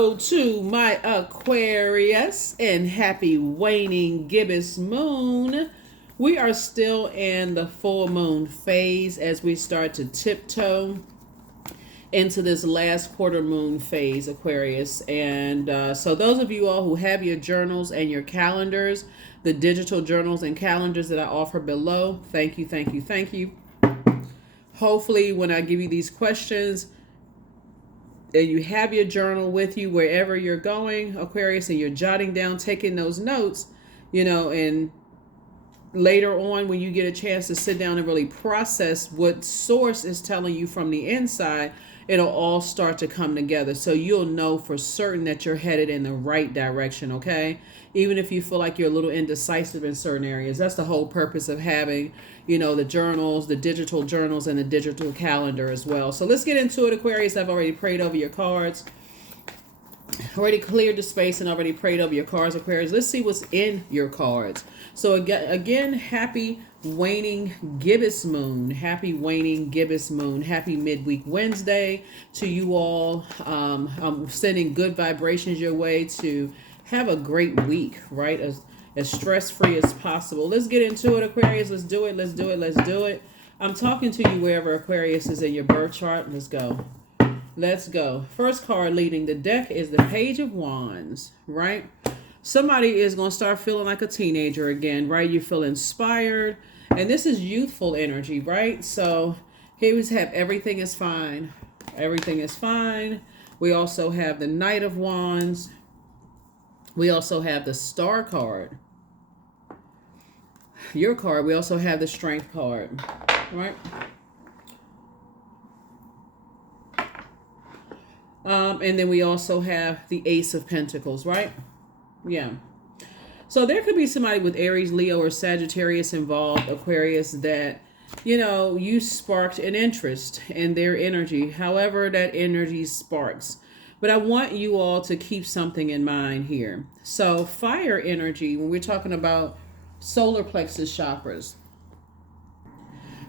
Hello to my Aquarius and happy waning gibbous moon. We are still in the full moon phase as we start to tiptoe into this last quarter moon phase, Aquarius. And so those of you all who have your journals and your calendars, the digital journals and calendars that I offer below, thank you, thank you, thank you. Hopefully when I give you these questions, and you have your journal with you wherever you're going, Aquarius, and you're jotting down, taking those notes, and later on when you get a chance to sit down and really process what source is telling you from the inside, it'll all start to come together. So you'll know for certain that you're headed in the right direction, okay? Even if you feel like you're a little indecisive in certain areas. That's the whole purpose of having, the journals, the digital journals, and the digital calendar as well. So let's get into it, Aquarius. I've already prayed over your cards. Already cleared the space and already prayed over your cards, Aquarius. Let's see what's in your cards. So again, happy waning gibbous moon. Happy waning gibbous moon. Happy midweek Wednesday to you all. I'm sending good vibrations your way to have a great week, right? As stress-free as possible. Let's get into it, Aquarius. Let's do it. Let's do it. Let's do it. I'm talking to you wherever Aquarius is in your birth chart. Let's go. Let's go. First card leading the deck is the Page of Wands, right? Somebody is going to start feeling like a teenager again, right? You feel inspired. And this is youthful energy, right? So here we have everything is fine. Everything is fine. We also have the Knight of Wands. We also have the Star card. Your card. We also have the Strength card, right? And then we also have the Ace of Pentacles, right? Yeah. So there could be somebody with Aries, Leo, or Sagittarius involved, Aquarius, that, you sparked an interest in their energy, however that energy sparks. But I want you all to keep something in mind here. So fire energy, when we're talking about solar plexus chakras,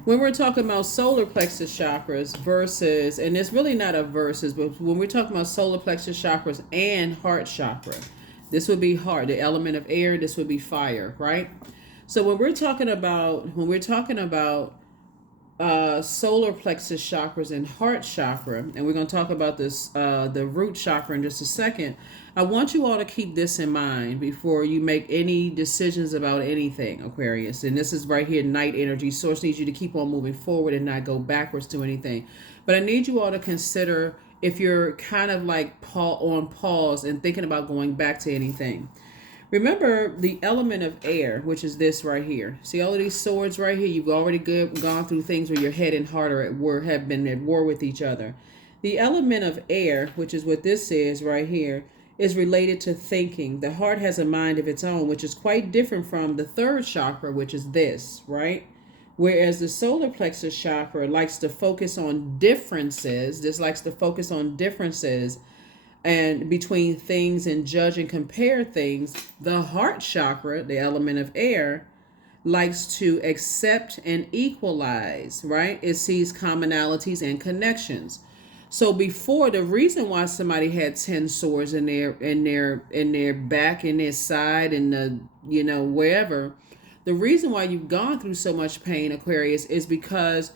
when we're talking about solar plexus chakras versus, and it's really not a versus, but when we're talking about solar plexus chakras and heart chakra, this would be heart, the element of air, this would be fire, right? So when we're talking about solar plexus chakras and heart chakra, and we're going to talk about this, the root chakra in just a second, I want you all to keep this in mind before you make any decisions about anything, Aquarius. And this is right here, night energy. Source needs you to keep on moving forward and not go backwards to anything. But I need you all to consider if you're kind of like on pause and thinking about going back to anything. Remember the element of air, which is this right here. See all of these swords right here? You've already gone through things where your head and heart are at war, have been at war with each other. The element of air, which is what this is right here, is related to thinking. The heart has a mind of its own, which is quite different from the third chakra, which is this, right? Whereas the solar plexus chakra likes to focus on differences. This likes to focus on differences and between things and judge and compare things. The heart chakra, the element of air, likes to accept and equalize, right? It sees commonalities and connections. So before, the reason why somebody had 10 swords in their back, in their side, in the wherever, the reason why you've gone through so much pain, Aquarius, is because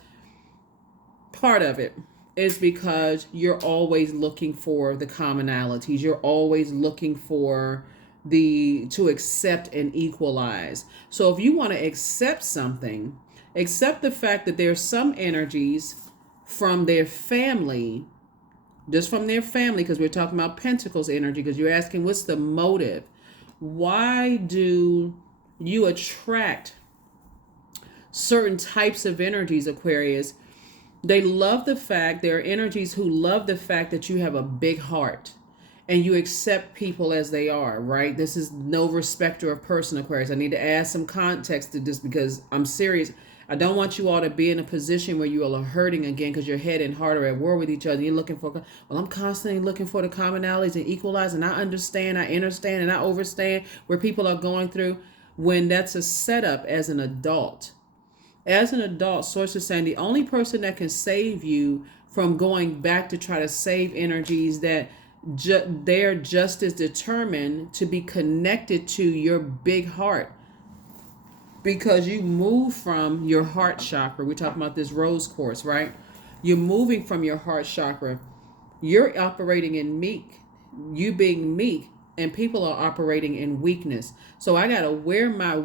part of it is because you're always looking for the commonalities. You're always looking for to accept and equalize. So if you want to accept something, accept the fact that there's some energies from their family, just from their family, because we're talking about Pentacles energy, because you're asking what's the motive? Why do you attract certain types of energies, Aquarius? They love the fact, there are energies who love the fact that you have a big heart and you accept people as they are, right? This is no respecter of person, Aquarius. I need to add some context to this because I'm serious. I don't want you all to be in a position where you all are hurting again because your head and heart are at war with each other. You're looking for, well, I'm constantly looking for the commonalities and equalize, and I understand, and I overstand where people are going through, when that's a setup as an adult. As an adult, source is saying the only person that can save you from going back to try to save energies that they're just as determined to be connected to your big heart, because you move from your heart chakra. We're talking about this rose quartz, right? You're moving from your heart chakra. You're operating in meek, you being meek, and people are operating in weakness. So I gotta wear my,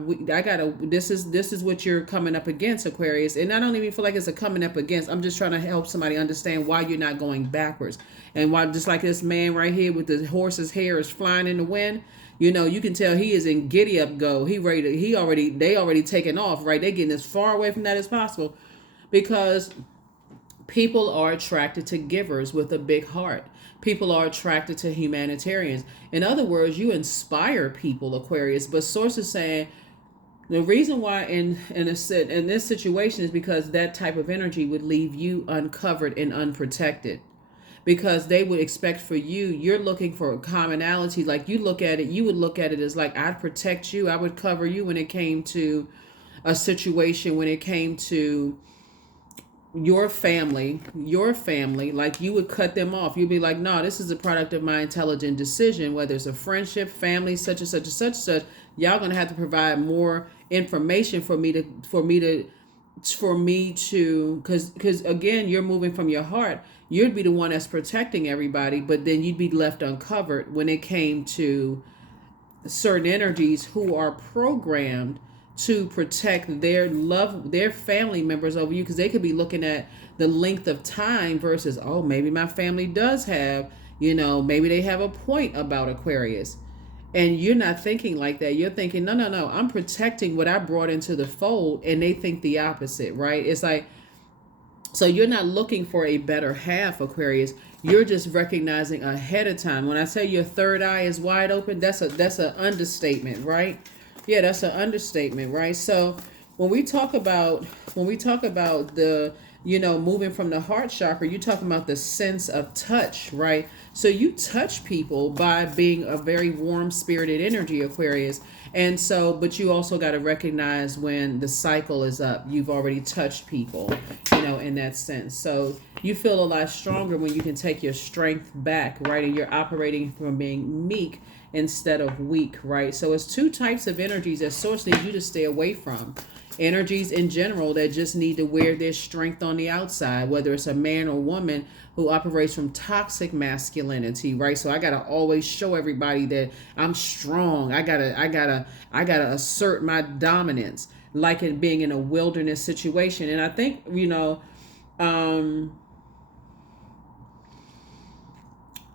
this is what you're coming up against, Aquarius. And I don't even feel like it's a coming up against. I'm just trying to help somebody understand why you're not going backwards. And why, just like this man right here with the horse's hair is flying in the wind, you know, you can tell he is in giddy up go. They already taken off, right? They're getting as far away from that as possible, because people are attracted to givers with a big heart. People are attracted to humanitarians. In other words, you inspire people, Aquarius. But source is saying the reason why in this situation is because that type of energy would leave you uncovered and unprotected. Because they would expect for you, you're looking for a commonality. Like you would look at it as like, I'd protect you, I would cover you when it came to a situation, when it came to your family, like you would cut them off. You'd be like, no, this is a product of my intelligent decision, whether it's a friendship, family, such and such and such and such. Y'all gonna have to provide more information for me to, because again, you're moving from your heart. You'd be the one that's protecting everybody, but then you'd be left uncovered when it came to certain energies who are programmed to protect their family members over you, because they could be looking at the length of time versus, oh, maybe my family does have, maybe they have a point about Aquarius. And you're not thinking like that. You're thinking, no, I'm protecting what I brought into the fold, and they think the opposite, right? It's like, so you're not looking for a better half, Aquarius. You're just recognizing ahead of time. When I say your third eye is wide open, that's an understatement, right? Yeah, that's an understatement, right? So when we talk about the, moving from the heart chakra, you're talking about the sense of touch, right? So you touch people by being a very warm spirited energy, Aquarius. And so, but you also got to recognize when the cycle is up. You've already touched people, in that sense. So you feel a lot stronger when you can take your strength back, right? And you're operating from being meek instead of weak, right? So it's two types of energies that source needs you to stay away from. Energies in general that just need to wear their strength on the outside, whether it's a man or woman who operates from toxic masculinity, right? So I gotta always show everybody that I'm strong. I gotta assert my dominance, like in being in a wilderness situation. And I think,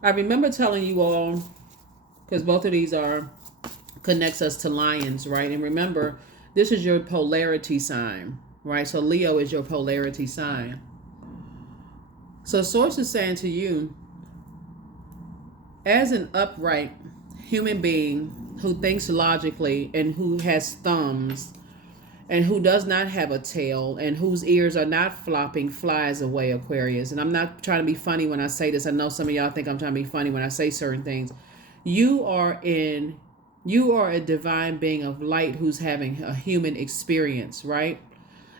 I remember telling you all, because both of these connects us to lions, right? And remember, this is your polarity sign, right? So Leo is your polarity sign. So source is saying to you, as an upright human being who thinks logically and who has thumbs and who does not have a tail and whose ears are not flopping flies away, Aquarius. And I'm not trying to be funny when I say this. I know some of y'all think I'm trying to be funny when I say certain things. You are a divine being of light who's having a human experience, right?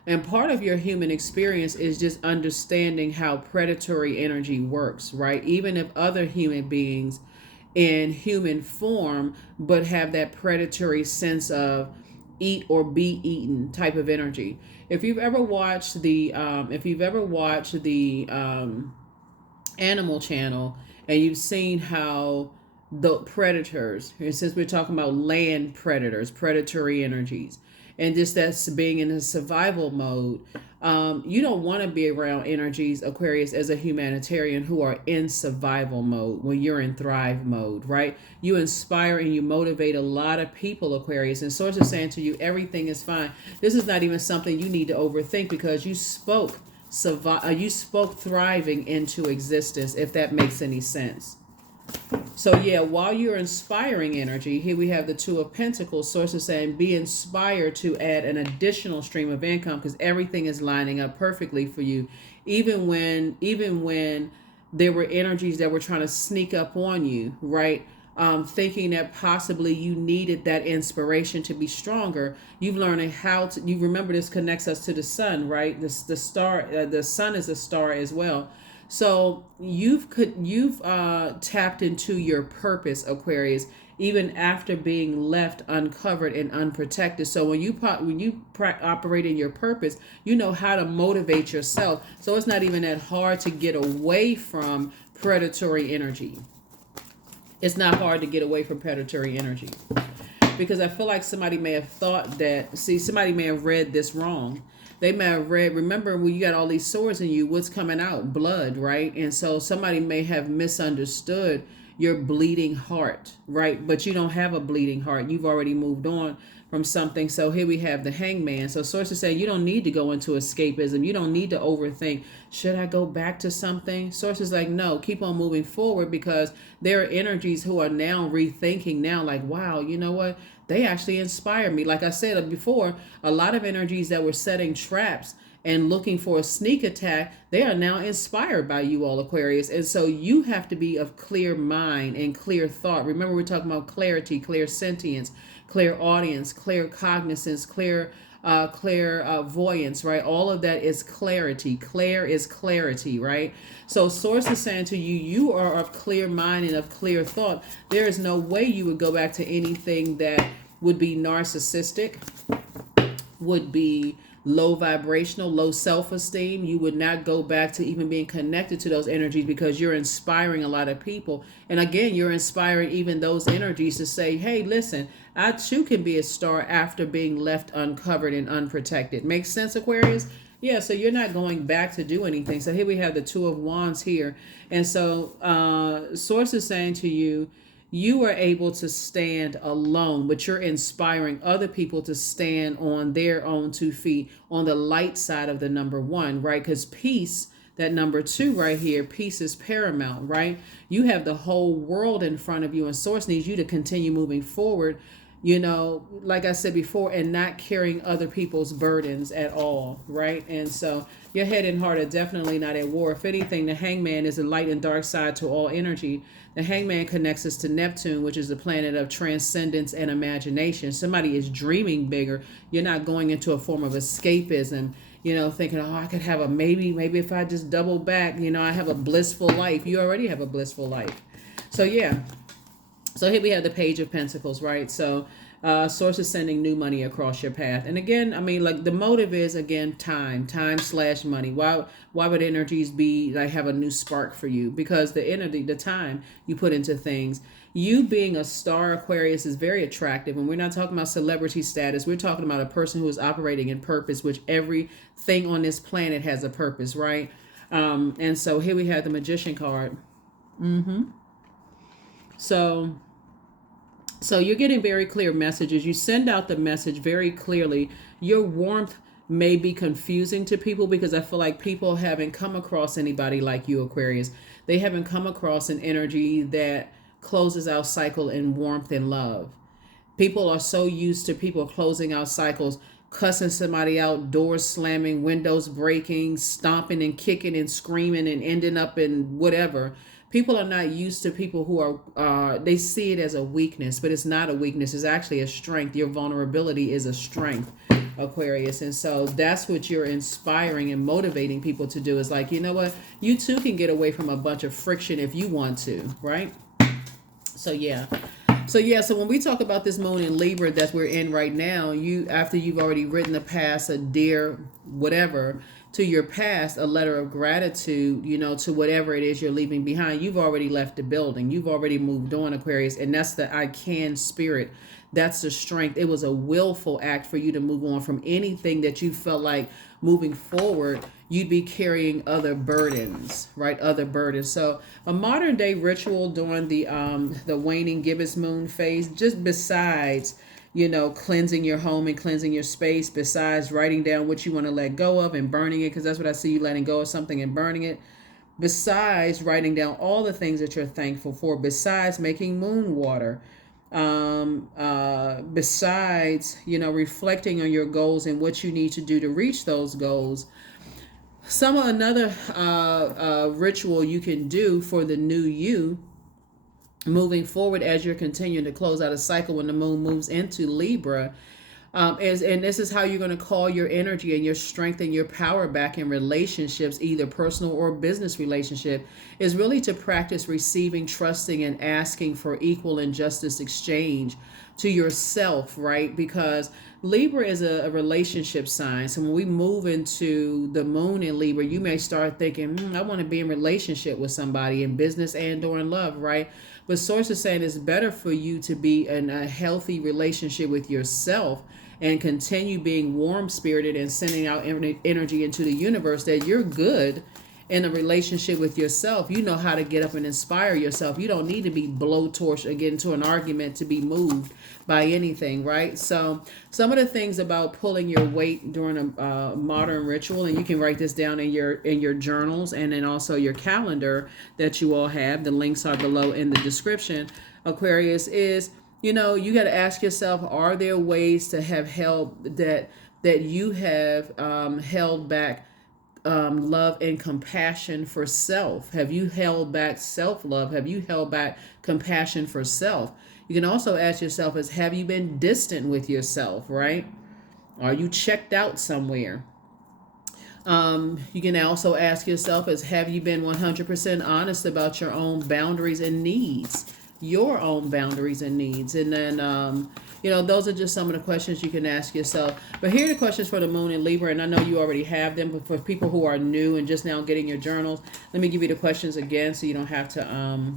And part of your human experience is just understanding how predatory energy works, right? Even if other human beings in human form, but have that predatory sense of eat or be eaten type of energy. If you've ever watched the Animal Channel, and you've seen how the predators, and since we're talking about land predators, predatory energies, and just that's being in a survival mode, you don't want to be around energies, Aquarius, as a humanitarian who are in survival mode when you're in thrive mode, right? You inspire and you motivate a lot of people, Aquarius, and source is saying to you, everything is fine. This is not even something you need to overthink, because you spoke thriving into existence, if that makes any sense. So yeah, while you're inspiring energy, here we have the Two of Pentacles. Source is saying be inspired to add an additional stream of income, because everything is lining up perfectly for you. Even when there were energies that were trying to sneak up on you, right? Thinking that possibly you needed that inspiration to be stronger. You've learned how to. You remember this connects us to the sun, right? The star. The sun is a star as well. So you've tapped into your purpose, Aquarius, even after being left uncovered and unprotected. So when you operate in your purpose, you know how to motivate yourself. So it's not even that hard to get away from predatory energy. It's not hard to get away from predatory energy, because I feel like somebody may have thought that, see, somebody may have read this wrong. They may have read, remember when you got all these swords in you, what's coming out? Blood, right? And so somebody may have misunderstood your bleeding heart, right? But you don't have a bleeding heart. You've already moved on from something. So here we have the hangman. So sources say you don't need to go into escapism. You don't need to overthink. Should I go back to something? Sources like, no, keep on moving forward, because there are energies who are now rethinking now, like, wow, you know what? They actually inspire me. Like I said before, a lot of energies that were setting traps and looking for a sneak attack, they are now inspired by you all, Aquarius. And so you have to be of clear mind and clear thought. Remember, we're talking about clarity, clear sentience, clear audience, clear cognizance, clear clairvoyance, right? All of that is clarity. Clair is clarity, right? So source is saying to you, you are of clear mind and of clear thought. There is no way you would go back to anything that would be narcissistic, would be low vibrational, low self-esteem. You would not go back to even being connected to those energies, because you're inspiring a lot of people. And again, you're inspiring even those energies to say, hey, listen, I too can be a star after being left uncovered and unprotected. Makes sense, Aquarius? Yeah, so you're not going back to do anything. So here we have the Two of Wands here. And so Source is saying to you, you are able to stand alone, but you're inspiring other people to stand on their own 2 feet on the light side of the number 1, right? Because peace, that number 2 right here, peace is paramount, right? You have the whole world in front of you, and Source needs you to continue moving forward, you know, like I said before, and not carrying other people's burdens at all, right? And so your head and heart are definitely not at war. If anything, the hangman is a light and dark side to all energy. The hangman connects us to Neptune, which is the planet of transcendence and imagination. Somebody is dreaming bigger. You're not going into a form of escapism, you know, thinking, oh, I could have a maybe if I just double back, you know, I have a blissful life. You already have a blissful life. So yeah. So here we have the Page of Pentacles, right? So Source is sending new money across your path. And again, I mean, like the motive is, again, time/money. Why would energies be like have a new spark for you? Because the energy, the time you put into things, you being a star, Aquarius, is very attractive. And we're not talking about celebrity status. We're talking about a person who is operating in purpose, which everything on this planet has a purpose, right? And so here we have the Magician card. So you're getting very clear messages. You send out the message very clearly. Your warmth may be confusing to people, because I feel like people haven't come across anybody like you, Aquarius. They haven't come across an energy that closes out cycle in warmth and love. People are so used to people closing out cycles, cussing somebody out, doors slamming, windows breaking, stomping and kicking and screaming and ending up in whatever. People are not used to people who are, they see it as a weakness, but it's not a weakness. It's actually a strength. Your vulnerability is a strength, Aquarius. And so that's what you're inspiring and motivating people to do, is like, you know what? You too can get away from a bunch of friction if you want to, right? So yeah. So when we talk about this moon in Libra that we're in right now, after you've already written the past, a dear whatever to your past, a letter of gratitude, you know, to whatever it is you're leaving behind, you've already left the building. You've already moved on, Aquarius. And that's the I can spirit. That's the strength. It was a willful act for you to move on from anything that you felt like moving forward, you'd be carrying other burdens, right? Other burdens. So a modern day ritual during the waning gibbous moon phase, just besides, you know, cleansing your home and cleansing your space, besides writing down what you want to let go of and burning it, because that's what I see, you letting go of something and burning it. Besides writing down all the things that you're thankful for, besides making moon water, besides, you know, reflecting on your goals and what you need to do to reach those goals. Another ritual you can do for the new you moving forward as you're continuing to close out a cycle when the moon moves into Libra. And this is how you're going to call your energy and your strength and your power back in relationships, either personal or business relationship, is really to practice receiving, trusting, and asking for equal and justice exchange to yourself, right? Because Libra is a relationship sign. So when we move into the moon in Libra, you may start thinking, I want to be in relationship with somebody in business and or in love, right? But source is saying it's better for you to be in a healthy relationship with yourself and continue being warm spirited and sending out energy into the universe that you're good in a relationship with yourself. You know how to get up and inspire yourself. You don't need to be blowtorch or get into an argument to be moved by anything, right? So some of the things about pulling your weight during a modern ritual, and you can write this down in your journals and then also your calendar that you all have. The links are below in the description. Aquarius is, you got to ask yourself, are there ways to have held that you have held back love and compassion for self? Have you held back self-love? Have you held back compassion for self? You can also ask yourself is, have you been distant with yourself, right? Are you checked out somewhere? You can also ask yourself is, have you been 100% honest about your own boundaries and needs? Your own boundaries and needs. And then those are just some of the questions you can ask yourself. But here are the questions for the moon in Libra, and I know you already have them, but for people who are new and just now getting your journals, let me give you the questions again so you don't have to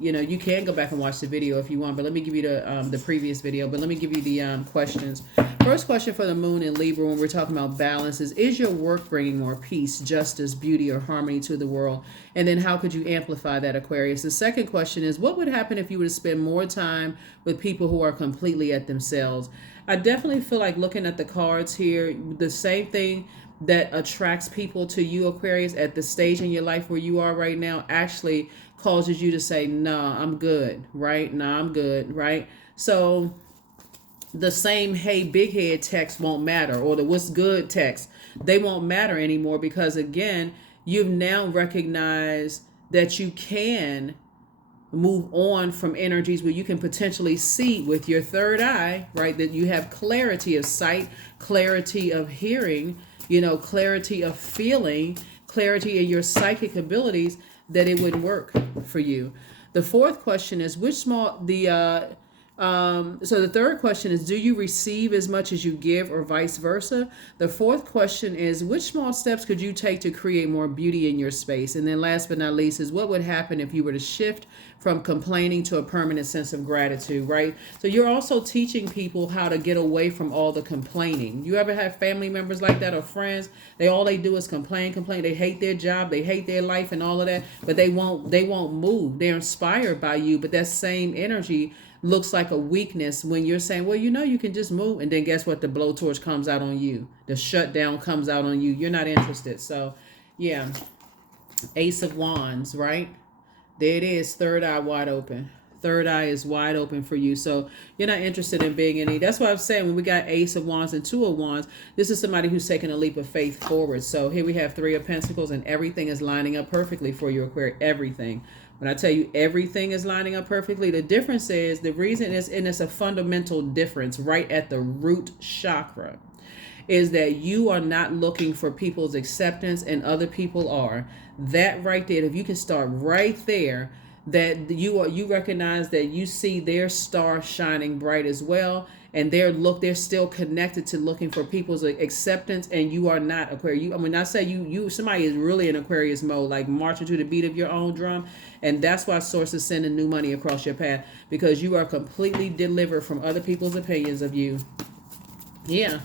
you can go back and watch the video if you want, but let me give you the previous video. But let me give you the questions. First question for the moon in Libra when we're talking about balance is your work bringing more peace, justice, beauty, or harmony to the world? And then how could you amplify that, Aquarius? The second question is, what would happen if you were to spend more time with people who are completely at themselves? I definitely feel like looking at the cards here, the same thing that attracts people to you, Aquarius, at the stage in your life where you are right now actually causes you to say, nah, I'm good, right? Nah, I'm good, right? So the same hey big head text won't matter, or the what's good text, they won't matter anymore, because again, you've now recognized that you can move on from energies where you can potentially see with your third eye, right? That you have clarity of sight, clarity of hearing, clarity of feeling, clarity in your psychic abilities, that it wouldn't work for you. The fourth question is so the third question is, do you receive as much as you give, or vice versa? The fourth question is, which small steps could you take to create more beauty in your space? And then last but not least is, what would happen if you were to shift from complaining to a permanent sense of gratitude, right? So you're also teaching people how to get away from all the complaining. You ever have family members like that, or friends? All they do is complain. They hate their job, they hate their life and all of that, but they won't move. They're inspired by you, but that same energy looks like a weakness when you're saying, well, you can just move. And then guess what? The blowtorch comes out on you. The shutdown comes out on you. You're not interested. So yeah, Ace of Wands, right? There it is. Third eye wide open. Third eye is wide open for you. So you're not interested in being any. That's why I'm saying when we got Ace of Wands and Two of Wands, this is somebody who's taking a leap of faith forward. So here we have Three of Pentacles, and everything is lining up perfectly for you, Aquarius. Everything. When I tell you everything is lining up perfectly, the difference is, the reason is, and it's a fundamental difference right at the root chakra, is that you are not looking for people's acceptance and other people are. That right there, if you can start right there, that you recognize that you see their star shining bright as well, and they're still connected to looking for people's acceptance, and you are not, Aquarius. When I say you somebody is really in Aquarius mode, like marching to the beat of your own drum, and that's why Source is sending new money across your path, because you are completely delivered from other people's opinions of you. Yeah.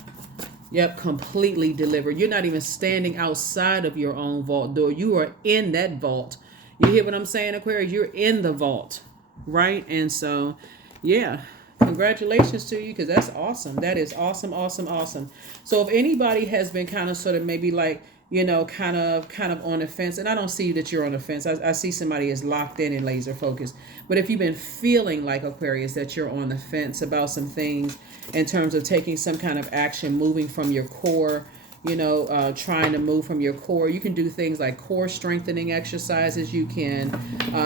Yep, completely delivered. You're not even standing outside of your own vault door. You are in that vault. You hear what I'm saying, Aquarius? You're in the vault, right? And so, yeah, congratulations to you, because that's awesome. That is awesome, awesome, awesome. So if anybody has been kind of sort of maybe like, kind of on the fence, and I don't see that you're on the fence. I see somebody is locked in and laser focused. But if you've been feeling like, Aquarius, that you're on the fence about some things in terms of taking some kind of action, moving from your core trying to move from your core. You can do things like core strengthening exercises. You can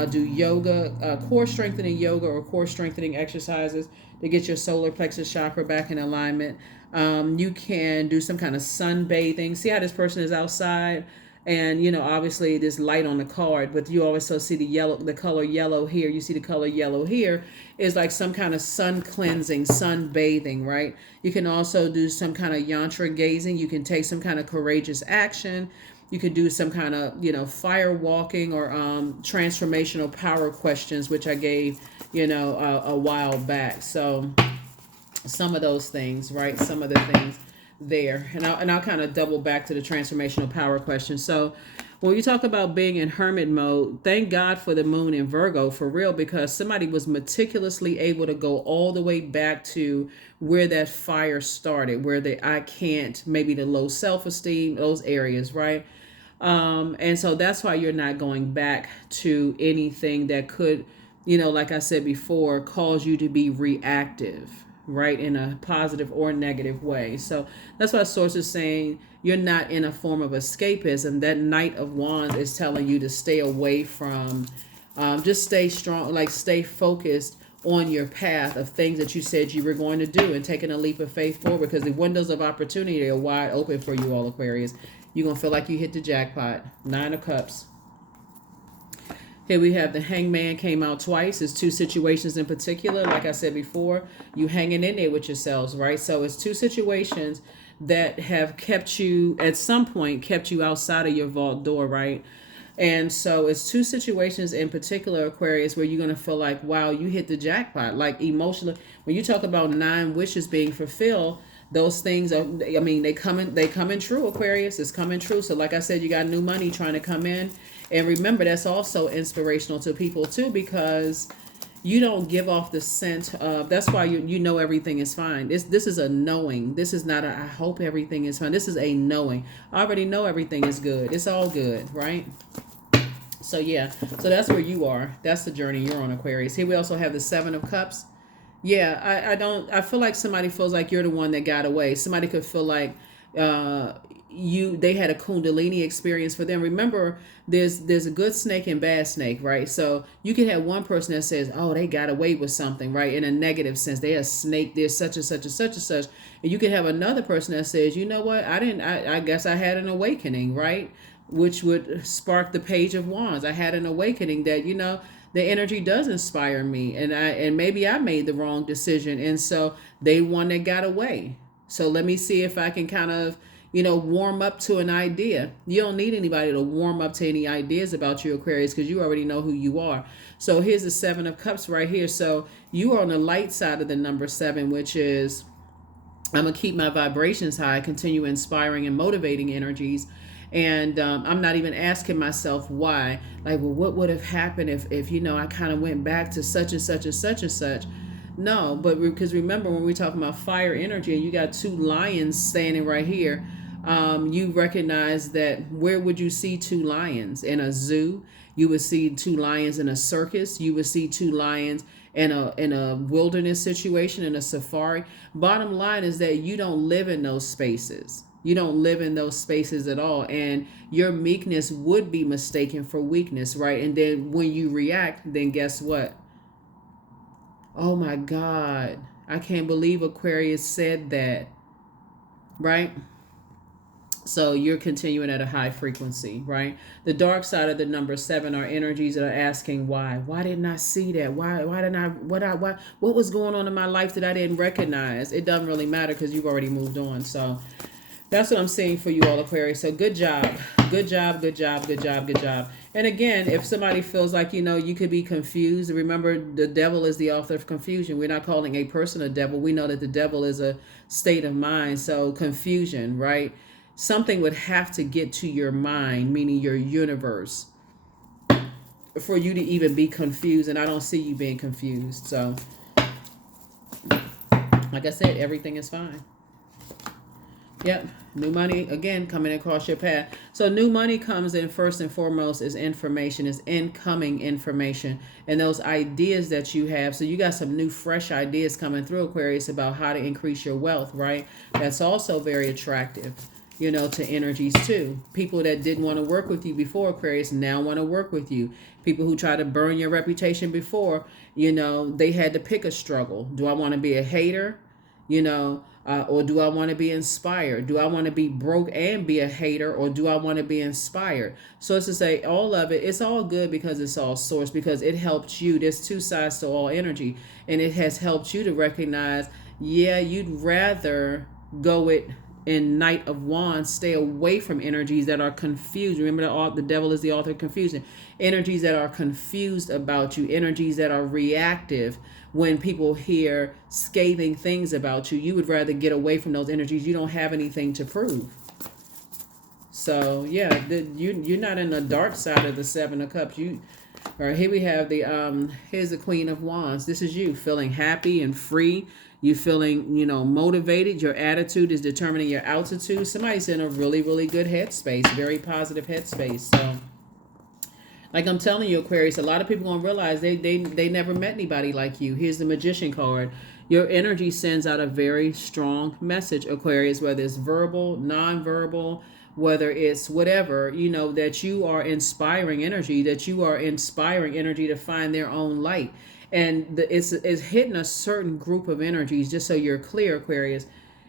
do yoga, core strengthening yoga or core strengthening exercises to get your solar plexus chakra back in alignment. You can do some kind of sunbathing. See how this person is outside, and obviously there's light on the card, but you also see the color yellow here. You see the color yellow here is like some kind of sun cleansing, sun bathing, right? You can also do some kind of yantra gazing. You can take some kind of courageous action. You could do some kind of fire walking or transformational power questions, which I gave a while back. So some of those things, right? Some of the things there, and I'll kind of double back to the transformational power question. So when you talk about being in hermit mode, thank God for the moon in Virgo, for real, because somebody was meticulously able to go all the way back to where that fire started, where the I can't, maybe the low self-esteem, those areas, right? And so that's why you're not going back to anything that could, like I said before, cause you to be reactive, right, in a positive or negative way. So that's why Source is saying you're not in a form of escapism. That Knight of Wands is telling you to stay away from, just stay strong, like stay focused on your path of things that you said you were going to do and taking a leap of faith forward, because the windows of opportunity are wide open for you all, Aquarius. You're going to feel like you hit the jackpot. 9 of Cups. Here we have the Hangman came out twice. It's two situations in particular. Like I said before, you hanging in there with yourselves, right? So it's two situations that have kept you, at some point, kept you outside of your vault door, right? And so it's two situations in particular, Aquarius, where you're going to feel like, wow, you hit the jackpot. Like emotionally, when you talk about 9 wishes being fulfilled, those things are, they coming true, Aquarius. It's coming true. So like I said, you got new money trying to come in. And remember, that's also inspirational to people too, because you don't give off the scent of, that's why you know everything is fine. This is a knowing. This is not a I hope everything is fine. This is a knowing. I already know everything is good. It's all good, right? So yeah, so that's where you are. That's the journey you're on, Aquarius. Here we also have the 7 of Cups. Yeah, I feel like somebody feels like you're the one that got away. Somebody could feel like they had a Kundalini experience for them. Remember, there's a good snake and bad snake, right? So you can have one person that says, oh, they got away with something, right? In a negative sense, they a snake, there's such and such and such and such. And you can have another person that says, you know what, I guess I had an awakening, right? Which would spark the Page of Wands. I had an awakening that, the energy does inspire me, and maybe I made the wrong decision, and so they one that got away. So let me see if I can kind of warm up to an idea. You don't need anybody to warm up to any ideas about you, Aquarius, because you already know who you are. So here's the 7 of Cups right here. So you are on the light side of the number 7, which is I'm gonna keep my vibrations high, continue inspiring and motivating energies. And I'm not even asking myself why. Like, well, what would have happened if I kind of went back to such and such and such and such? No, but because remember, when we're talking about fire energy and you got 2 lions standing right here, you recognize that where would you see 2 lions? In a zoo. You would see 2 lions in a circus. You would see 2 lions in a wilderness situation, in a safari. Bottom line is that you don't live in those spaces. You don't live in those spaces at all. And your meekness would be mistaken for weakness, right? And then when you react, then guess what? Oh my God, I can't believe Aquarius said that, right? So you're continuing at a high frequency, right? The dark side of the number 7 are energies that are asking why. Why didn't I see that? Why didn't I, what was going on in my life that I didn't recognize? It doesn't really matter because you've already moved on. So that's what I'm seeing for you all, Aquarius. So good job. Good job, good job, good job, good job. And again, if somebody feels like, you could be confused, remember the devil is the author of confusion. We're not calling a person a devil. We know that the devil is a state of mind. So confusion, right? Something would have to get to your mind, meaning your universe, for you to even be confused. And I don't see you being confused. So like I said, everything is fine. Yep. New money, again, coming across your path. So new money comes in first and foremost is information, is incoming information, and those ideas that you have. So you got some new, fresh ideas coming through, Aquarius, about how to increase your wealth, right? That's also very attractive. to energies too. People that didn't want to work with you before, Aquarius, now want to work with you. People who tried to burn your reputation before, they had to pick a struggle. Do I want to be a hater? Or do I want to be inspired? Do I want to be broke and be a hater, or do I want to be inspired? So it's to say all of it, it's all good because it's all source, because it helps you. There's two sides to all energy, and it has helped you to recognize, yeah, you'd rather go with in Knight of Wands, stay away from energies that are confused. Remember, the devil is the author of confusion. Energies that are confused about you, energies that are reactive. When people hear scathing things about you, you would rather get away from those energies. You don't have anything to prove. So yeah, you're not in the dark side of the Seven of Cups. Here we have here's the Queen of Wands. This is you feeling happy and free. You feeling, motivated. Your attitude is determining your altitude. Somebody's in a really, really good headspace, very positive headspace. So, like I'm telling you, Aquarius, a lot of people gonna realize they never met anybody like you. Here's the Magician card. Your energy sends out a very strong message, Aquarius, whether it's verbal, non-verbal, whether it's whatever, that you are inspiring energy, to find their own light. And it's hitting a certain group of energies, just so you're clear, Aquarius,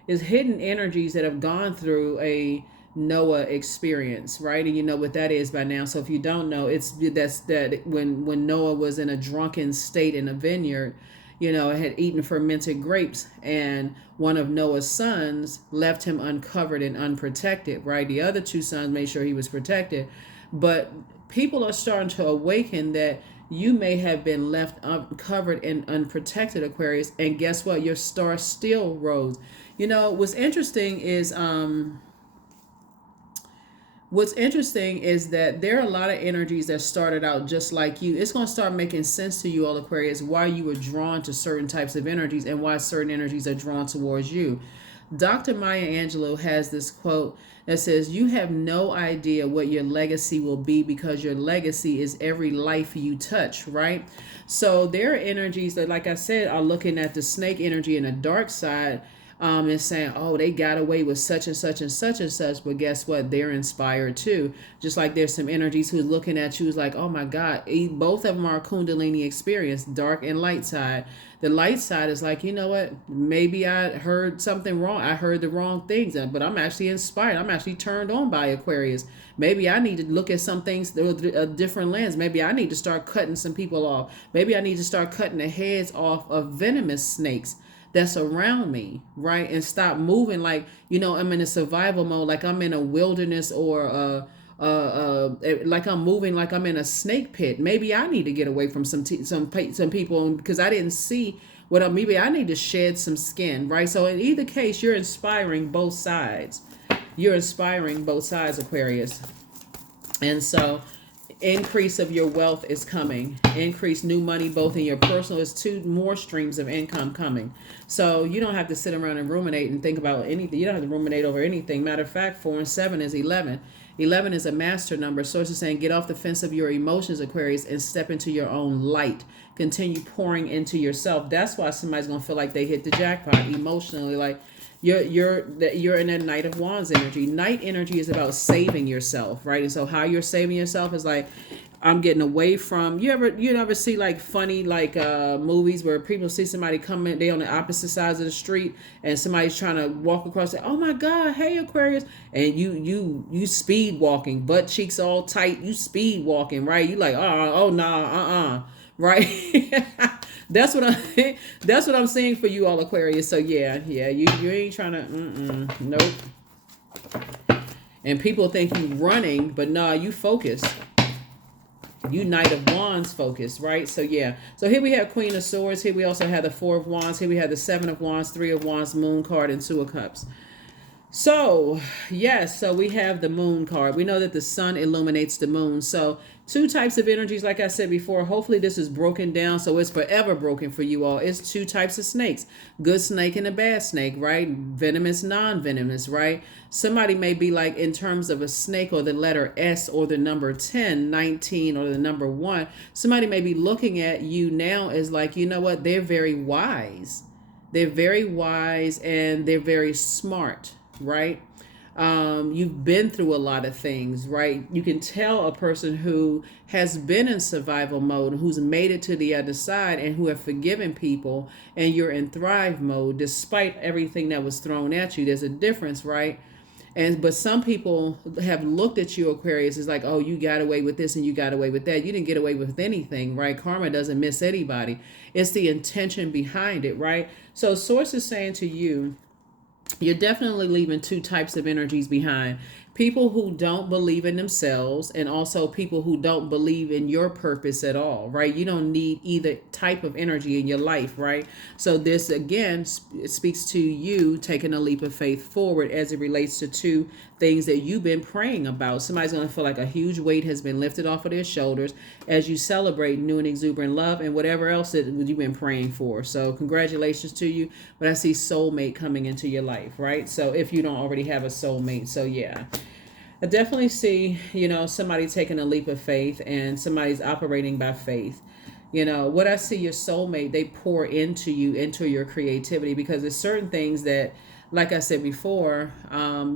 is hidden energies that have gone through a Noah experience, right? And you know what that is by now. So if you don't know, that when Noah was in a drunken state in a vineyard, had eaten fermented grapes, and one of Noah's sons left him uncovered and unprotected, right? The other two sons made sure he was protected. But people are starting to awaken that you may have been left uncovered and unprotected, Aquarius, and guess what? Your star still rose. What's interesting is that there are a lot of energies that started out just like you. It's going to start making sense to you, all Aquarius, why you were drawn to certain types of energies and why certain energies are drawn towards you. Dr. Maya Angelou has this quote that says, you have no idea what your legacy will be, because your legacy is every life you touch, right? So there are energies that, like I said, are looking at the snake energy in the dark side, and saying, oh, they got away with such and such and such and such. But guess what? They're inspired too. Just like there's some energies who's looking at you, is like, oh my God, both of them are Kundalini experience, dark and light side. The light side is like, you know what? Maybe I heard something wrong. I heard the wrong things, but I'm actually inspired. I'm actually turned on by Aquarius. Maybe I need to look at some things through a different lens. Maybe I need to start cutting some people off. Maybe I need to start cutting the heads off of venomous snakes that's around me, right? And stop moving like, I'm in a survival mode, like I'm in a wilderness, or like I'm moving like I'm in a snake pit. Maybe I need to get away from some people, because I didn't see maybe I need to shed some skin, right? So in either case, you're inspiring both sides. You're inspiring both sides, Aquarius. And so increase of your wealth is coming. Increase new money, both in your personal, there's two more streams of income coming. So you don't have to sit around and ruminate and think about anything. You don't have to ruminate over anything. Matter of fact, 4 and 7 is 11. 11 is a master number. So it's saying, get off the fence of your emotions, Aquarius, and step into your own light. Continue pouring into yourself. That's why somebody's going to feel like they hit the jackpot emotionally. Like, you're in that Knight of Wands energy. Knight energy is about saving yourself, right? And so how you're saving yourself is like, I'm getting away from, you ever see like funny movies where people see somebody coming, they on the opposite sides of the street, and somebody's trying to walk across, oh my God, hey Aquarius, and you speed walking, butt cheeks all tight, you speed walking, right? You like, oh nah, right? That's what I'm saying for you all, Aquarius. So yeah, you ain't trying to, nope. And people think you running, but nah, you focus. You Knight of Wands focus, right? So yeah. So here we have Queen of Swords. Here we also have the 4 of Wands. Here we have the 7 of Wands, 3 of Wands, Moon card, and 2 of Cups. So yes, so we have the Moon card. We know that the sun illuminates the moon. So two types of energies, like I said before. Hopefully this is broken down so it's forever broken for you all. It's two types of snakes. Good snake and a bad snake, right? Venomous, non-venomous, right? Somebody may be like, in terms of a snake or the letter S or the number 10, 19, or the number 1. Somebody may be looking at you now as like, you know what? They're very wise. They're very wise and they're very smart, right? You've been through a lot of things, right? You can tell a person who has been in survival mode, who's made it to the other side, and who have forgiven people, and you're in thrive mode despite everything that was thrown at you. There's a difference, right? But some people have looked at you, Aquarius, as like, oh, you got away with this and you got away with that. You didn't get away with anything, right? Karma doesn't miss anybody. It's the intention behind it, right? So source is saying to you, you're definitely leaving two types of energies behind. People who don't believe in themselves, and also people who don't believe in your purpose at all, right? You don't need either type of energy in your life, right? So this again speaks to you taking a leap of faith forward as it relates to two things that you've been praying about. Somebody's going to feel like a huge weight has been lifted off of their shoulders as you celebrate new and exuberant love and whatever else that you've been praying for. So congratulations to you. But I see soulmate coming into your life, right? So if you don't already have a soulmate, so yeah. I definitely see, somebody taking a leap of faith and somebody's operating by faith. What I see, your soulmate, they pour into you, into your creativity, because there's certain things that, like I said before,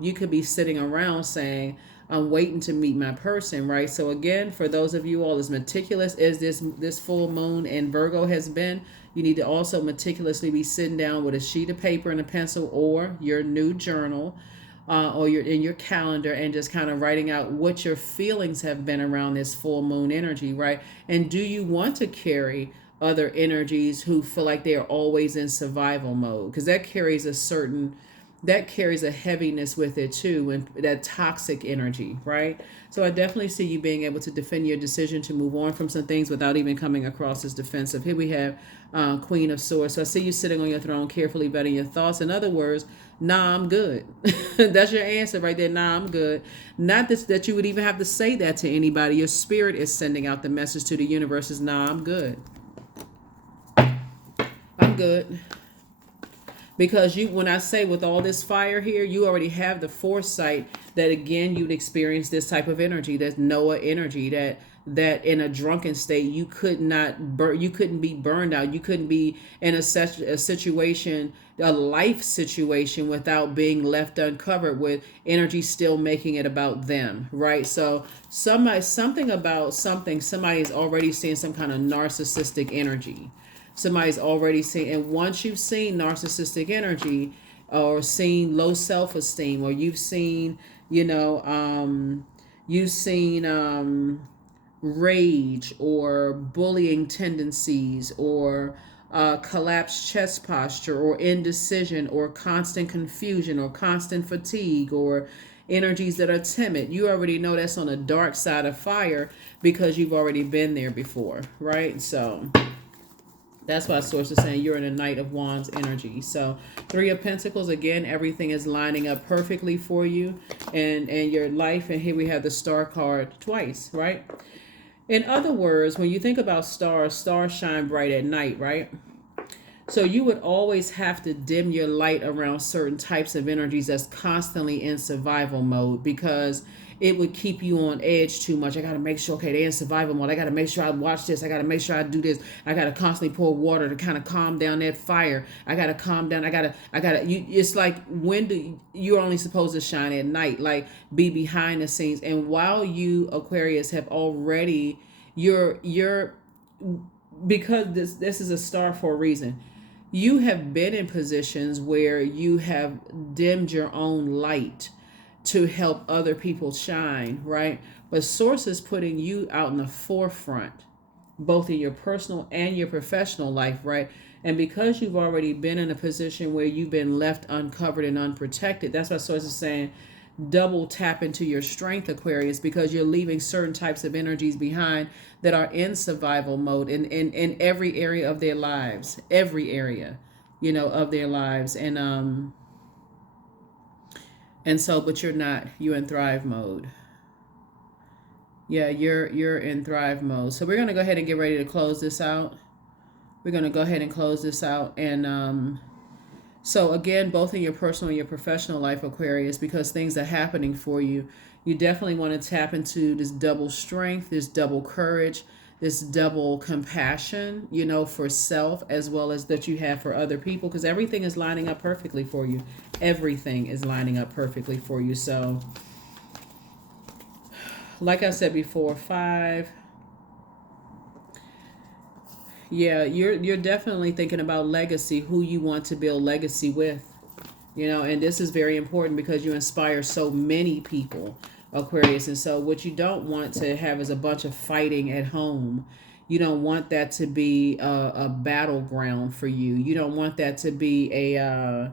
you could be sitting around saying, I'm waiting to meet my person, right? So again, for those of you all as meticulous as this full moon in Virgo has been, you need to also meticulously be sitting down with a sheet of paper and a pencil or your new journal, or you're in your calendar, and just kind of writing out what your feelings have been around this full moon energy, right? And do you want to carry other energies who feel like they're always in survival mode? Because that carries a heaviness with it too, and that toxic energy, right? So I definitely see you being able to defend your decision to move on from some things without even coming across as defensive. Here we have Queen of Swords. So I see you sitting on your throne, carefully vetting your thoughts. In other words, nah, I'm good. That's your answer right there. Nah, I'm good. Not that you would even have to say that to anybody. Your spirit is sending out the message to the universe is, nah, I'm good. I'm good. Because when I say with all this fire here, you already have the foresight that again you'd experience this type of energy, that's Noah energy, that in a drunken state you couldn't be burned out, you couldn't be in a situation, a life situation, without being left uncovered with energy still making it about them, right? So somebody's already seeing some kind of narcissistic energy. Somebody's already seen, and once you've seen narcissistic energy, or seen low self-esteem, or you've seen, rage or bullying tendencies, or collapsed chest posture, or indecision, or constant confusion, or constant fatigue, or energies that are timid, you already know that's on the dark side of fire, because you've already been there before, right? So that's why source is saying you're in a Knight of Wands energy. So Three of Pentacles, again, everything is lining up perfectly for you and your life. And here we have the Star card twice, right? In other words, when you think about stars shine bright at night, right? So you would always have to dim your light around certain types of energies that's constantly in survival mode, because it would keep you on edge too much. I got to make sure, okay, they're in survival mode. I got to make sure I watch this. I got to make sure I do this. I got to constantly pour water to kind of calm down that fire. I got to calm down. It's like, you're only supposed to shine at night, like be behind the scenes. And while you, Aquarius, have already, because this is a star for a reason. You have been in positions where you have dimmed your own light to help other people shine, right? But source is putting you out in the forefront, both in your personal and your professional life, right? And because you've already been in a position where you've been left uncovered and unprotected, that's why source is saying double tap into your strength, Aquarius, because you're leaving certain types of energies behind that are in survival mode in every area of their lives, every area, of their lives. And so, but you're not, you're in thrive mode. Yeah, you're in thrive mode. So we're going to go ahead and get ready to close this out. And so again, both in your personal and your professional life, Aquarius, because things are happening for you, you definitely want to tap into this double strength, this double courage, this double compassion, you know, for self as well as that you have for other people, because everything is lining up perfectly for you. Everything is lining up perfectly for you. So, like I said before, 5. Yeah, you're definitely thinking about legacy, who you want to build legacy with. You know, and this is very important because you inspire so many people, Aquarius. And so what you don't want to have is a bunch of fighting at home. You don't want that to be a battleground for you. You don't want that to be a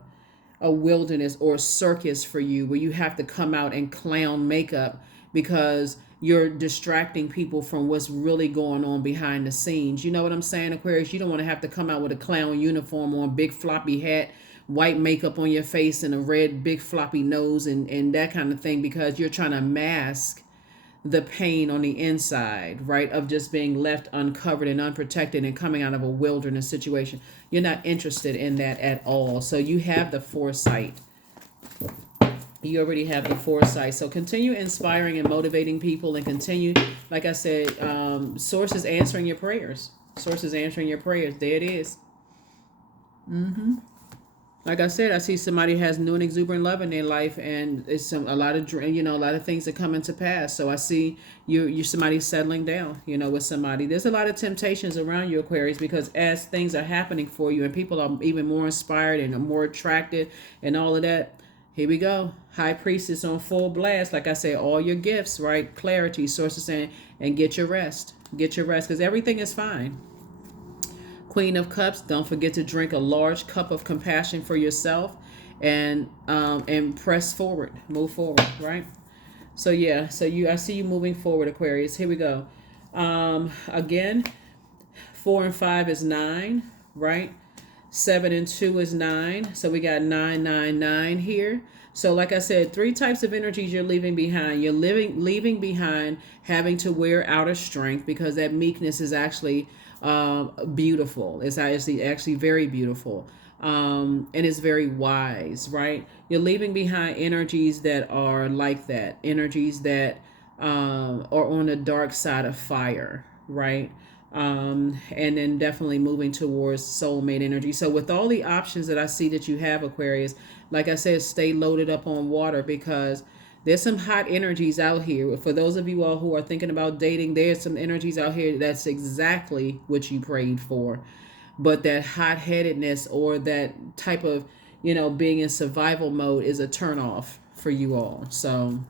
wilderness or a circus for you where you have to come out and clown makeup because you're distracting people from what's really going on behind the scenes. You know what I'm saying, Aquarius? You don't want to have to come out with a clown uniform on, big floppy hat, white makeup on your face, and a red big floppy nose, and that kind of thing, because you're trying to mask the pain on the inside, right, of just being left uncovered and unprotected and coming out of a wilderness situation. You're not interested in that at all. So you have the foresight. You already have the foresight. So continue inspiring and motivating people, and continue, like I said, source is answering your prayers. Source is answering your prayers. There it is. Like I said, I see somebody has new and exuberant love in their life, and it's a lot of a lot of things that come into pass. So I see you somebody settling down, you know, with somebody. There's a lot of temptations around you, Aquarius, because as things are happening for you and people are even more inspired and more attracted and all of that, here we go. High Priestess on full blast. Like I said, all your gifts, right? Clarity, sources saying, and get your rest. Get your rest, because everything is fine. Queen of Cups, don't forget to drink a large cup of compassion for yourself, and press forward, move forward, right? So yeah, I see you moving forward, Aquarius. Here we go. Again, 4 and 5 is 9, right? 7 and 2 is 9. So we got 999 here. So like I said, 3 types of energies you're leaving behind. You're leaving behind having to wear outer strength, because that meekness is actually beautiful. It's actually very beautiful. And it's very wise, right? You're leaving behind energies that are like that, energies that are on the dark side of fire, right? And then definitely moving towards soulmate energy. So with all the options that I see that you have, Aquarius, like I said, stay loaded up on water, because there's some hot energies out here. For those of you all who are thinking about dating, there's some energies out here that's exactly what you prayed for. But that hot-headedness or that type of, being in survival mode is a turnoff for you all. So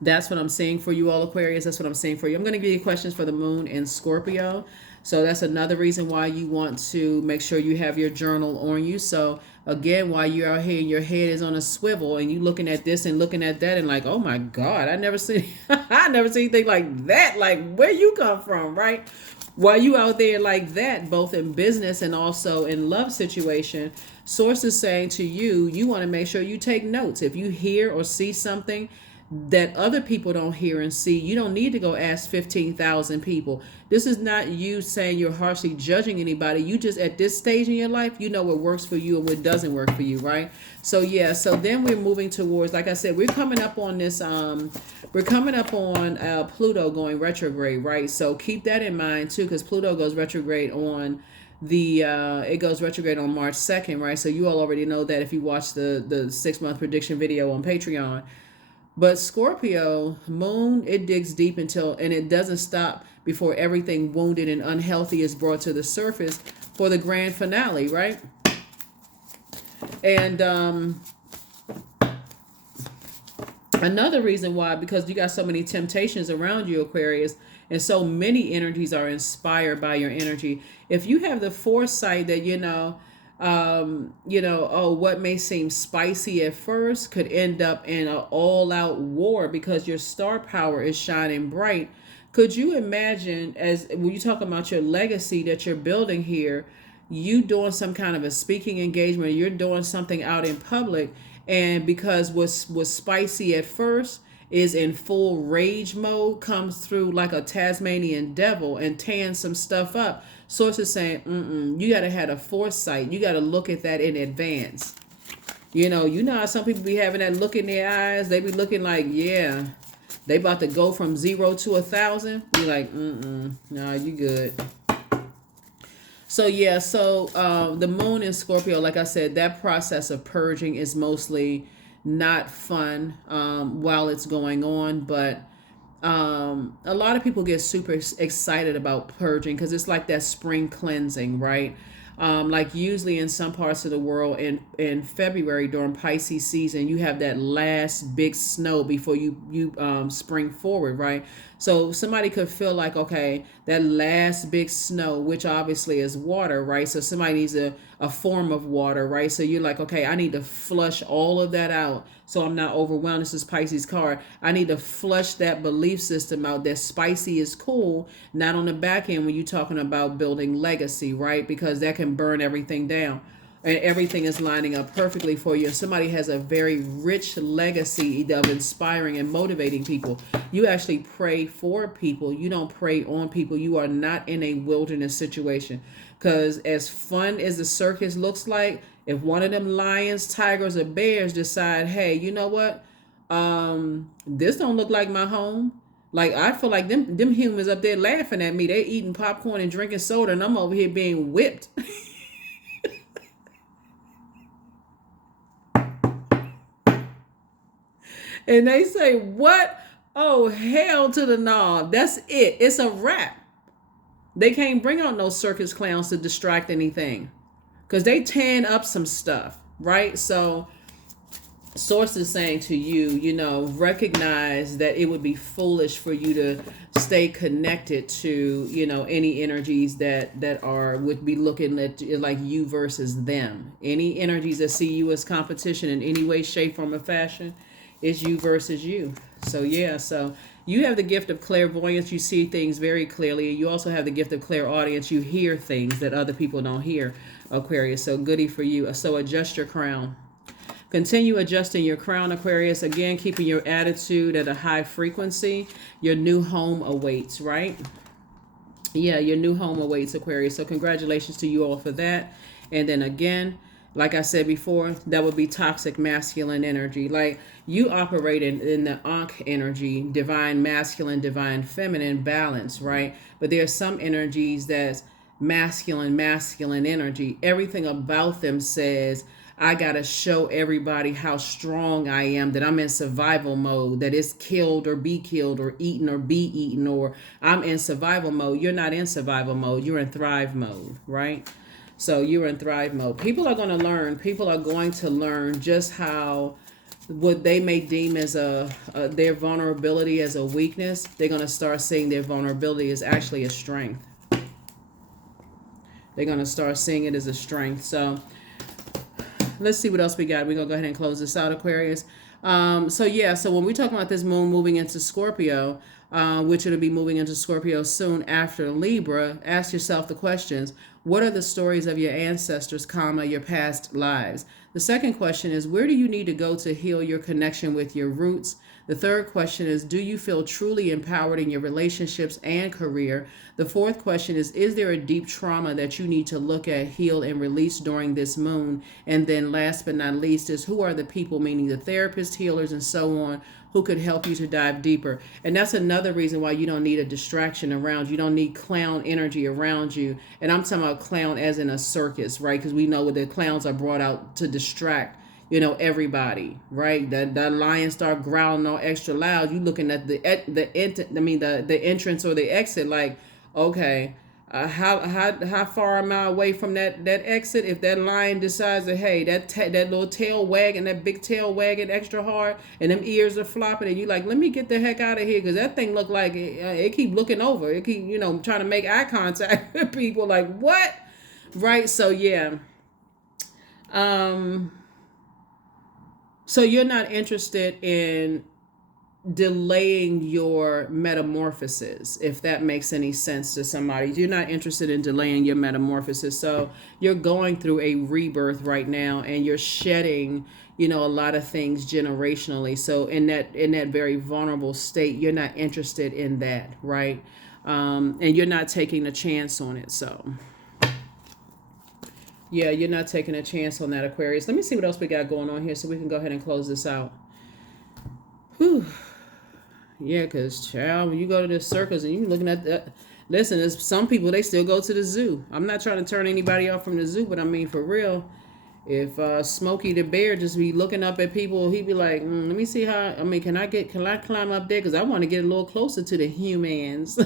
that's what I'm saying for you all, Aquarius. That's what I'm saying for you. I'm going to give you questions for the moon in Scorpio. So that's another reason why you want to make sure you have your journal on you. So again, while you're out here and your head is on a swivel and you looking at this and looking at that and like, oh my God, I never seen anything like that. Like, where you come from, right? While you out there like that, both in business and also in love situation, source is saying to you, you want to make sure you take notes. If you hear or see something that other people don't hear and see, you don't need to go ask 15,000 people. This is not you saying you're harshly judging anybody. You just, at this stage in your life, you know what works for you and what doesn't work for you, right? So yeah, so then we're moving towards, like I said, we're coming up on this, Pluto going retrograde, right? So keep that in mind too, because Pluto goes retrograde on it goes retrograde on March 2nd, right? So you all already know that if you watch the 6-month prediction video on Patreon. But Scorpio moon, it digs deep and it doesn't stop before everything wounded and unhealthy is brought to the surface for the grand finale, right? And another reason why, because you got so many temptations around you, Aquarius, and so many energies are inspired by your energy. If you have the foresight that, what may seem spicy at first could end up in an all-out war because your star power is shining bright. Could you imagine, as when you talk about your legacy that you're building here, you doing some kind of a speaking engagement, you're doing something out in public, and because what's spicy at first is in full rage mode, comes through like a Tasmanian devil and tearing some stuff up. Sources saying, you got to have a foresight. You got to look at that in advance. You know how some people be having that look in their eyes. They be looking like, yeah, They about to go from 0 to 1,000. You're like, no, you good. So yeah, so the moon in Scorpio, like I said, that process of purging is mostly not fun while it's going on, but a lot of people get super excited about purging because it's like that spring cleansing, right? Like usually in some parts of the world in February during Pisces season, you have that last big snow before you spring forward, right? So somebody could feel like, okay, that last big snow, which obviously is water, right? So somebody needs a form of water, right? So you're like, okay, I need to flush all of that out so I'm not overwhelmed. This is Pisces card. I need to flush that belief system out that spicy is cool, not on the back end when you're talking about building legacy, right? Because that can burn everything down. And everything is lining up perfectly for you. If somebody has a very rich legacy of inspiring and motivating people, you actually pray for people. You don't pray on people. You are not in a wilderness situation. Because as fun as the circus looks like, if one of them lions, tigers, or bears decide, hey, you know what? This don't look like my home. Like, I feel like them humans up there laughing at me. They eating popcorn and drinking soda, and I'm over here being whipped. And they say, what? Oh, hell to the knob. That's it. It's a wrap. They can't bring out no circus clowns to distract anything because they tan up some stuff, right? So source is saying to you, recognize that it would be foolish for you to stay connected to, any energies that would be looking at like you versus them. Any energies that see you as competition in any way, shape, form, or fashion, is you versus you. So yeah, so you have the gift of clairvoyance. You see things very clearly. You also have the gift of clairaudience. You hear things that other people don't hear, Aquarius. So goody for you. So adjust your crown. Continue adjusting your crown, Aquarius. Again, keeping your attitude at a high frequency. Your new home awaits, right? Yeah, your new home awaits, Aquarius. So congratulations to you all for that. And then again, like I said before, that would be toxic masculine energy. Like you operate in the Ankh energy, divine masculine, divine feminine balance, right? But there are some energies that's masculine energy. Everything about them says, I got to show everybody how strong I am, that I'm in survival mode, that it's killed or be killed or eaten or be eaten, or I'm in survival mode. You're not in survival mode. You're in thrive mode, right? So you're in thrive mode. People are going to learn just how what they may deem as their vulnerability as a weakness, they're going to start seeing their vulnerability as actually a strength. They're going to start seeing it as a strength. So let's see what else we got. We're going to go ahead and close this out, Aquarius. So when we talk about this moon moving into Scorpio, which it'll be moving into Scorpio soon after Libra, ask yourself the questions. What are the stories of your ancestors, your past lives? The second question is, where do you need to go to heal your connection with your roots? The third question is, do you feel truly empowered in your relationships and career? The fourth question is there a deep trauma that you need to look at, heal, and release during this moon? And then last but not least is, who are the people, meaning the therapists, healers, and so on, who could help you to dive deeper? And that's another reason why you don't need a distraction around you. You don't need clown energy around you. And I'm talking about clown as in a circus, right? Because we know the clowns are brought out to distract, everybody, right? That lion start growling all extra loud. You looking at the entrance or the exit, like, okay, how far am I away from that exit? If that lion decides that, hey, that little tail wagging, that big tail wagging extra hard, and them ears are flopping, and you like, let me get the heck out of here, because that thing look like it keep looking over. It keep trying to make eye contact with people. Like, what? Right? So yeah. So you're not interested in delaying your metamorphosis, if that makes any sense to somebody. You're not interested in delaying your metamorphosis. So you're going through a rebirth right now, and you're shedding, a lot of things generationally. So in that very vulnerable state, you're not interested in that, right? And you're not taking a chance on it. So yeah, you're not taking a chance on that, Aquarius. Let me see what else we got going on here so we can go ahead and close this out. Whew. Yeah, because, child, when you go to the circus and you looking at that, listen, there's some people, they still go to the zoo. I'm not trying to turn anybody off from the zoo, but I mean, for real, if Smokey the Bear just be looking up at people, he'd be like, let me see how, I mean, can I climb up there? Because I want to get a little closer to the humans.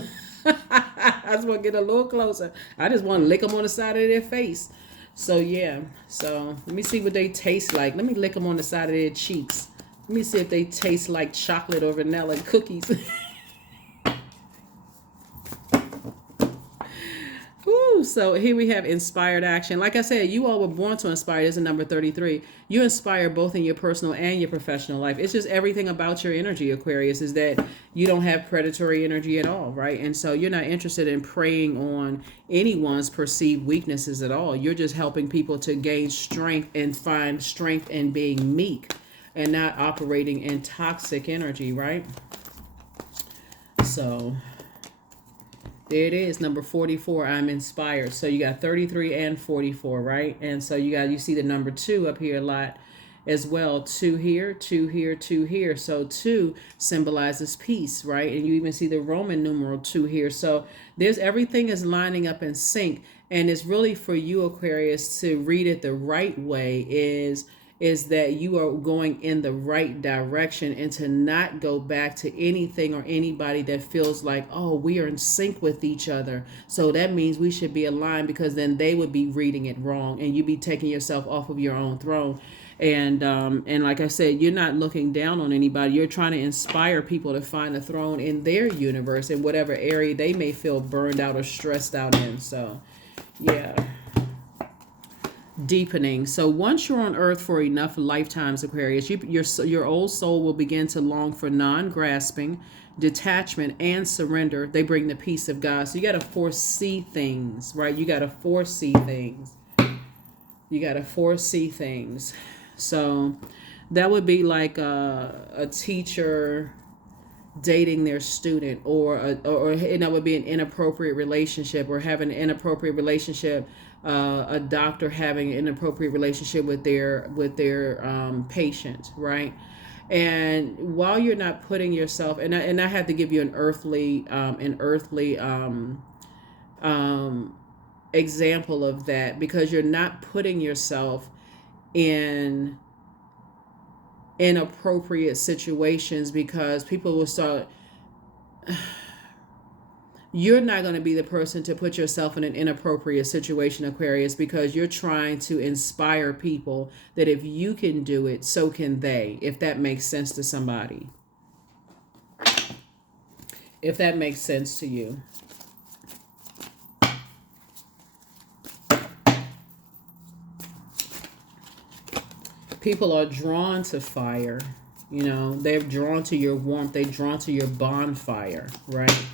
I just want to get a little closer. I just want to lick them on the side of their face. So, yeah. So, let me see what they taste like. Let me lick them on the side of their cheeks. Let me see if they taste like chocolate or vanilla cookies. Woo, so here we have inspired action. Like I said, you all were born to inspire. This is number 33. You inspire both in your personal and your professional life. It's just everything about your energy, Aquarius, is that you don't have predatory energy at all, right? And so you're not interested in preying on anyone's perceived weaknesses at all. You're just helping people to gain strength and find strength in being meek and not operating in toxic energy, right? So there it is, number 44, I'm inspired. So you got 33 and 44, right? And so you see the number 2 up here a lot as well. 2 here, 2 here, 2 here. So 2 symbolizes peace, right? And you even see the Roman numeral 2 here. So everything is lining up in sync. And it's really for you, Aquarius, to read it the right way is that you are going in the right direction and to not go back to anything or anybody that feels like, oh, we are in sync with each other. So that means we should be aligned, because then they would be reading it wrong and you'd be taking yourself off of your own throne. And like I said, you're not looking down on anybody. You're trying to inspire people to find a throne in their universe in whatever area they may feel burned out or stressed out in. So, yeah. Deepening. So once you're on earth for enough lifetimes, Aquarius, your old soul will begin to long for non-grasping, detachment, and surrender. They bring the peace of God. So you got to foresee things, right? You got to foresee things. You got to foresee things. So that would be like a teacher dating their student, or that would be an inappropriate relationship, or having an inappropriate relationship, a doctor having an inappropriate relationship with their patient, right? And while you're not putting yourself, and I have to give you an earthly example of that, because you're not putting yourself in inappropriate situations, because people will start. You're not going to be the person to put yourself in an inappropriate situation, Aquarius, because you're trying to inspire people that if you can do it, so can they, if that makes sense to somebody. If that makes sense to you. People are drawn to fire. You know, they're drawn to your warmth. They're drawn to your bonfire, right?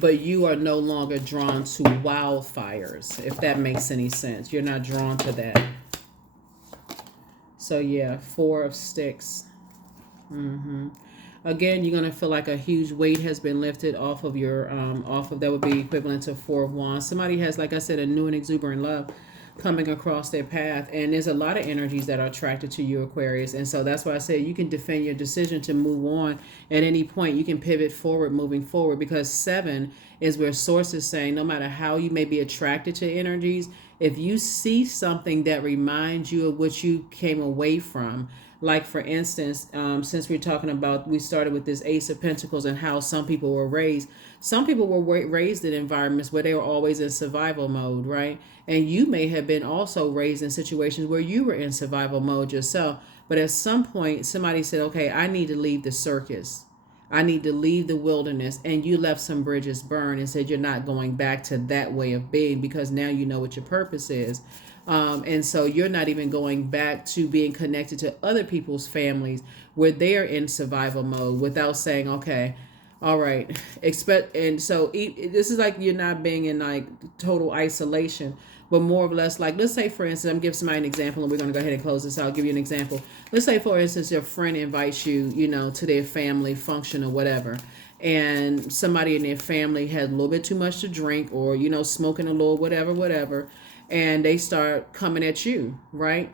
But you are no longer drawn to wildfires, if that makes any sense. You're not drawn to that. So yeah, 4 of sticks. Again, you're going to feel like a huge weight has been lifted off of your, that would be equivalent to 4 of wands. Somebody has, like I said, a new and exuberant love coming across their path, and there's a lot of energies that are attracted to you, Aquarius. And so that's why I say you can defend your decision to move on at any point. You can pivot forward, moving forward, because 7 is where source is saying no matter how you may be attracted to energies, if you see something that reminds you of what you came away from, like for instance, since we started with this Ace of Pentacles and how some people were raised. Some people were raised in environments where they were always in survival mode, right? And you may have been also raised in situations where you were in survival mode yourself. But at some point, somebody said, okay, I need to leave the circus. I need to leave the wilderness. And you left some bridges burned and said you're not going back to that way of being, because now you know what your purpose is. And so you're not even going back to being connected to other people's families where they're in survival mode without saying, okay, all right, and so this is like you're not being in like total isolation, but more or less like, let's say, for instance, I'm giving somebody an example, and we're going to go ahead and close this out. I'll give you an example. Let's say, for instance, your friend invites you, to their family function or whatever, and somebody in their family had a little bit too much to drink, or, smoking a little, whatever, and they start coming at you, right?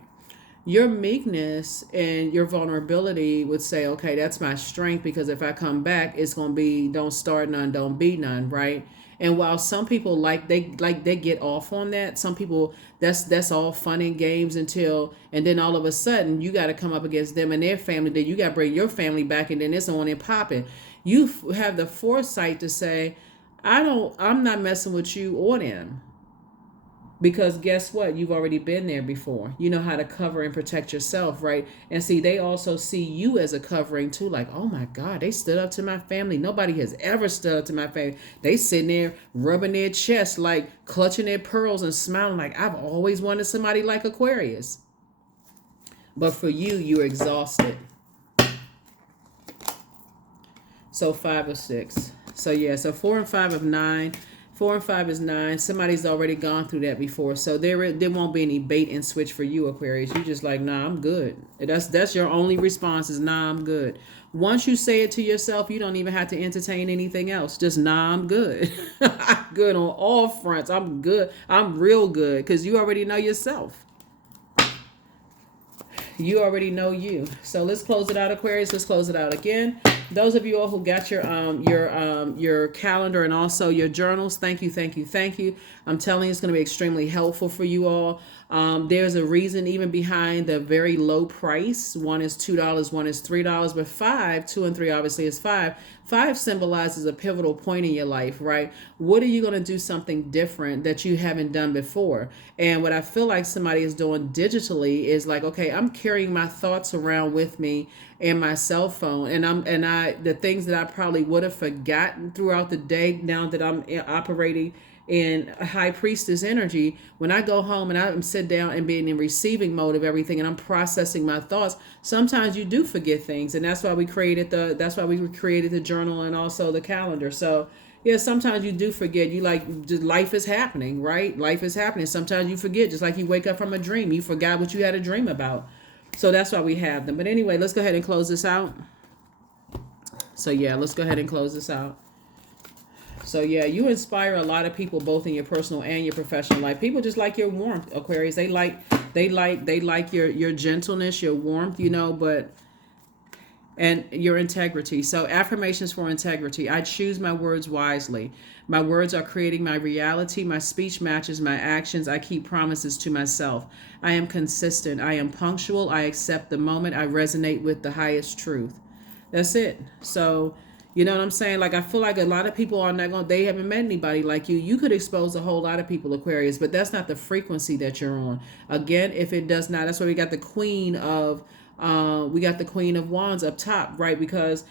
Your meekness and your vulnerability would say, okay, that's my strength, because if I come back, it's going to be don't start none, don't be none, right? And while some people they get off on that, some people that's all fun and games until, and then all of a sudden you got to come up against them and their family, then you got to bring your family back, and then it's on and popping. You have the foresight to say, I'm not messing with you or them, because guess what, you've already been there before. You know how to cover and protect yourself, right? And see, they also see you as a covering too, like, oh my god, they stood up to my family. Nobody has ever stood up to my family. They sitting there rubbing their chest, like clutching their pearls and smiling, like, I've always wanted somebody like Aquarius. But for you, you're exhausted. So 5 of 6. So yeah, so 4 and 5 of 9. 4 and 5 is 9. Somebody's already gone through that before. So there won't be any bait and switch for you, Aquarius. You just like, nah, I'm good. That's your only response is, nah, I'm good. Once you say it to yourself, you don't even have to entertain anything else. Just, nah, I'm good. I'm good on all fronts. I'm good. I'm real good, because you already know yourself. You already know you. So let's close it out, Aquarius. Let's close it out again. Those of you all who got your calendar and also your journals, thank you, thank you, thank you. I'm telling you, it's going to be extremely helpful for you all. There's a reason even behind the very low price. One is $2, one is $3, but 5, 2 and 3 obviously is 5. 5 symbolizes a pivotal point in your life, right? What are you going to do something different that you haven't done before? And what I feel like somebody is doing digitally is like, okay, I'm carrying my thoughts around with me and my cell phone, and the things that I probably would have forgotten throughout the day, now that I'm operating in high priestess energy, when I go home and I'm sit down and being in receiving mode of everything and I'm processing my thoughts, sometimes you do forget things. And that's why we created the journal and also the calendar. So yeah, sometimes you do forget. You like, just life is happening, right? Life is happening. Sometimes you forget, just like you wake up from a dream. You forgot what you had a dream about. So that's why we have them. But anyway, let's go ahead and close this out. So yeah, let's go ahead and close this out. So yeah, you inspire a lot of people, both in your personal and your professional life. People just like your warmth, Aquarius. They like your gentleness, your warmth, and your integrity. So affirmations for integrity. I choose my words wisely. My words are creating my reality. My speech matches my actions. I keep promises to myself. I am consistent. I am punctual. I accept the moment. I resonate with the highest truth. That's it. So, you know what I'm saying? Like, I feel like a lot of people are not they haven't met anybody like you. You could expose a whole lot of people, Aquarius, but that's not the frequency that you're on. Again, if it does not, that's why we got the Queen of Wands up top, right? Because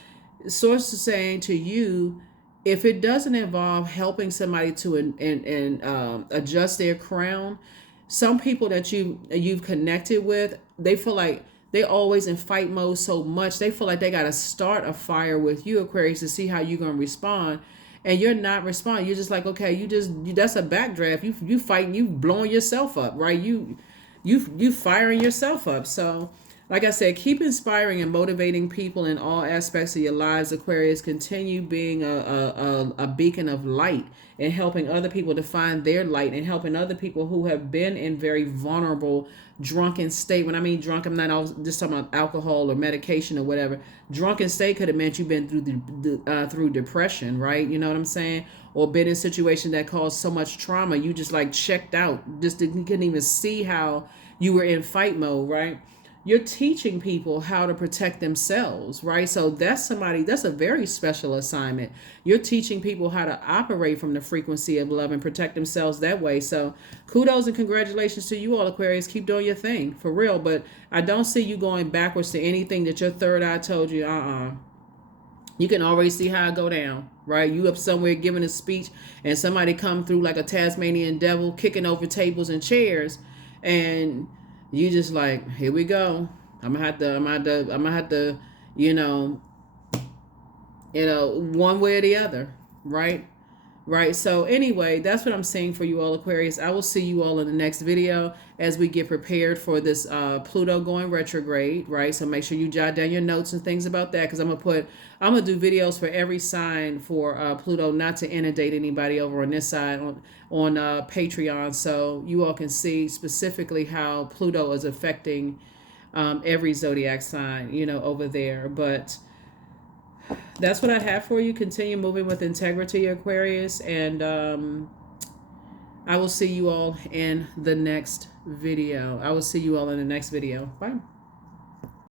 Source is saying to you, if it doesn't involve helping somebody to adjust their crown, some people that you've connected with, they feel like they always in fight mode so much. They feel like they got to start a fire with you, Aquarius, to see how you're going to respond. And you're not responding. You're just like, okay, that's a backdraft. You fighting, you blowing yourself up, right? You firing yourself up. So, like I said, keep inspiring and motivating people in all aspects of your lives, Aquarius. Continue being a beacon of light and helping other people to find their light, and helping other people who have been in very vulnerable, drunken state. When I mean drunk, I'm not just talking about alcohol or medication or whatever. Drunken state could have meant you've been through depression, right? You know what I'm saying? Or been in a situation that caused so much trauma, you just like checked out. You couldn't even see how you were in fight mode, right? You're teaching people how to protect themselves, right? So that's a very special assignment. You're teaching people how to operate from the frequency of love and protect themselves that way. So kudos and congratulations to you all, Aquarius. Keep doing your thing, for real. But I don't see you going backwards to anything that your third eye told you. You can already see how it go down, right? You up somewhere giving a speech and somebody come through like a Tasmanian devil, kicking over tables and chairs, and you just like, here we go. I'm gonna have to, one way or the other, right? Right. So anyway, that's what I'm saying for you all, Aquarius. I will see you all in the next video as we get prepared for this Pluto going retrograde, right? So make sure you jot down your notes and things about that, because I'm gonna do videos for every sign for Pluto, not to inundate anybody over on this side on Patreon, so you all can see specifically how Pluto is affecting every zodiac sign, you know, over there. But that's what I have for you. Continue moving with integrity, Aquarius, and I will see you all in the next video. Bye.